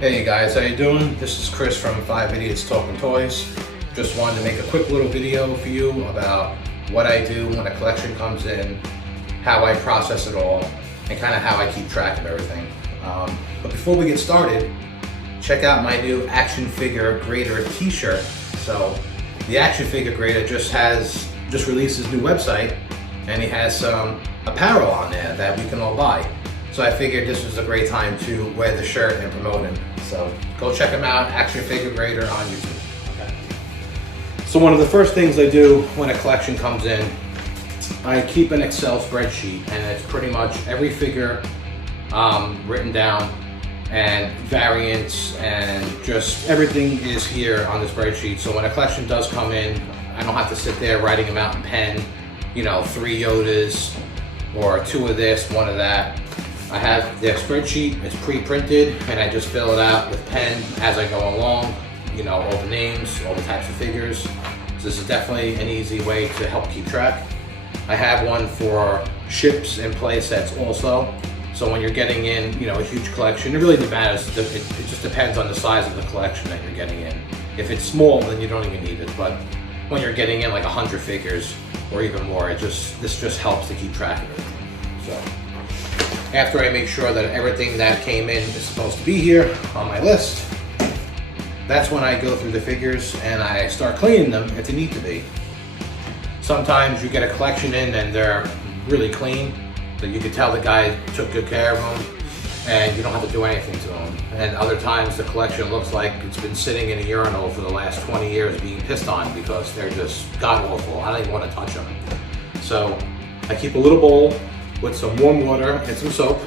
Hey guys, how you doing? This is Chris from 5 Idiots Talking Toys. Just wanted to make a quick little video for you about what I do when a collection comes in, how I process it all, and kind of how I keep track of everything. But before we get started, check out my new action figure grader t-shirt. So the action figure grader just released his new website, and he has some apparel on there that we can all buy. So I figured this was a great time to wear the shirt and promote him. So go check him out, Action Figure Grader on YouTube. Okay. So one of the first things I do when a collection comes in, I keep an Excel spreadsheet, and it's pretty much every figure written down, and variants, and just everything is here on the spreadsheet. So when a collection does come in, I don't have to sit there writing them out in pen, 3 Yodas, or 2 of this, 1 of that. I have the spreadsheet, it's pre-printed, and I just fill it out with pen as I go along, all the names, all the types of figures. So this is definitely an easy way to help keep track. I have one for ships and play sets also. So when you're getting in, a huge collection, it really matters. It just depends on the size of the collection that you're getting in. If it's small, then you don't even need it. But when you're getting in like 100 figures or even more, this just helps to keep track of everything. So after I make sure that everything that came in is supposed to be here on my list, that's when I go through the figures and I start cleaning them if they need to be. Sometimes you get a collection in and they're really clean, that you can tell the guy took good care of them and you don't have to do anything to them. And other times the collection looks like it's been sitting in a urinal for the last 20 years being pissed on because they're just god-awful. I don't even want to touch them. So I keep a little bowl with some warm water and some soap.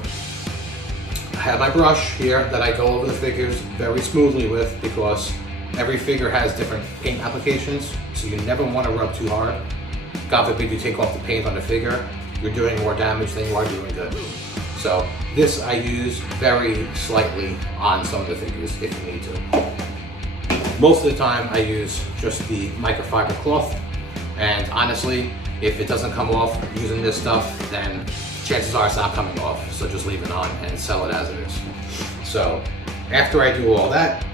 I have my brush here that I go over the figures very smoothly with because every figure has different paint applications, so you never want to rub too hard. God forbid you take off the paint on the figure, you're doing more damage than you are doing good. So this I use very slightly on some of the figures if you need to. Most of the time I use just the microfiber cloth, and honestly, if it doesn't come off using this stuff, then chances are it's not coming off. So just leave it on and sell it as it is. So after I do all that,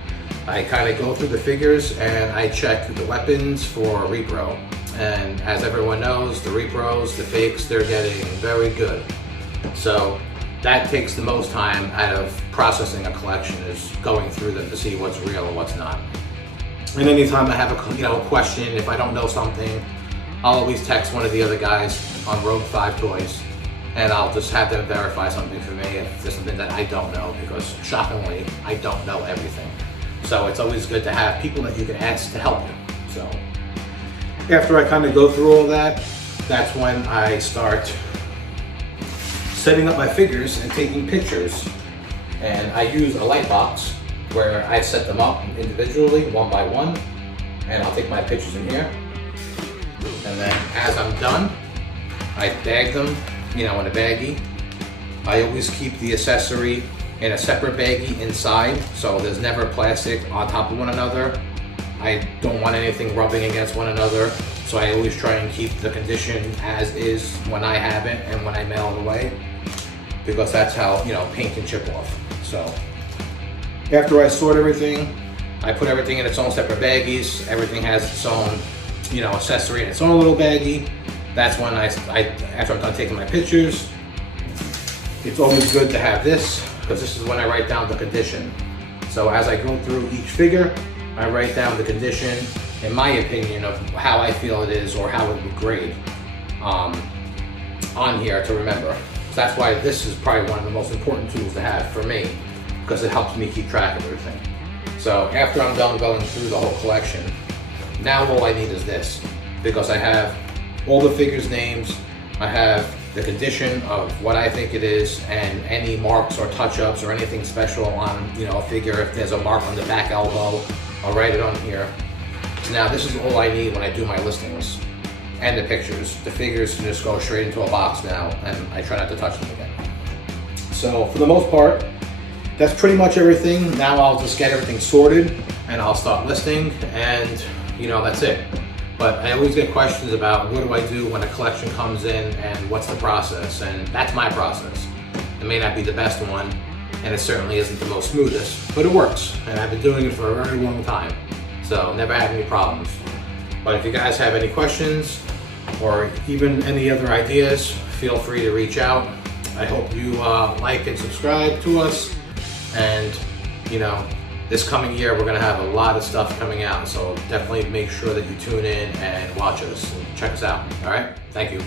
I kind of go through the figures and I check the weapons for repro. And as everyone knows, the repros, the fakes, they're getting very good. So that takes the most time out of processing a collection, is going through them to see what's real and what's not. And anytime I have a question, if I don't know something, I'll always text one of the other guys on Rogue 5 Toys, and I'll just have them verify something for me if there's something that I don't know, because shockingly, I don't know everything. So it's always good to have people that you can ask to help you. So after I kind of go through all that, that's when I start setting up my figures and taking pictures. And I use a light box where I set them up individually, one by one, and I'll take my pictures in here. And then as I'm done, I bag them, in a baggie. I always keep the accessory in a separate baggie inside, so there's never plastic on top of one another. I don't want anything rubbing against one another, so I always try and keep the condition as is when I have it and when I mail it away, because that's how, paint can chip off. So after I sort everything, I put everything in its own separate baggies. Everything has its own accessory in its own little baggie. That's when after I'm done taking my pictures, it's always good to have this, because this is when I write down the condition. So as I go through each figure, I write down the condition, in my opinion, of how I feel it is or how it would grade on here to remember. So that's why this is probably one of the most important tools to have for me, because it helps me keep track of everything. So after I'm done going through the whole collection, now all I need is this, because I have all the figures' names, I have the condition of what I think it is, and any marks or touch-ups or anything special on a figure. If there's a mark on the back elbow, I'll write it on here. So now this is all I need when I do my listings, and the pictures. The figures can just go straight into a box now, and I try not to touch them again. So for the most part, that's pretty much everything. Now I'll just get everything sorted and I'll start listing, and that's it. But I always get questions about what do I do when a collection comes in and what's the process, and that's my process. It may not be the best one, and it certainly isn't the most smoothest, but it works, and I've been doing it for a very long time, so never had any problems. But if you guys have any questions or even any other ideas, feel free to reach out. I hope you like and subscribe to us, and this coming year we're gonna have a lot of stuff coming out, so definitely make sure that you tune in and watch us and check us out. All right, thank you.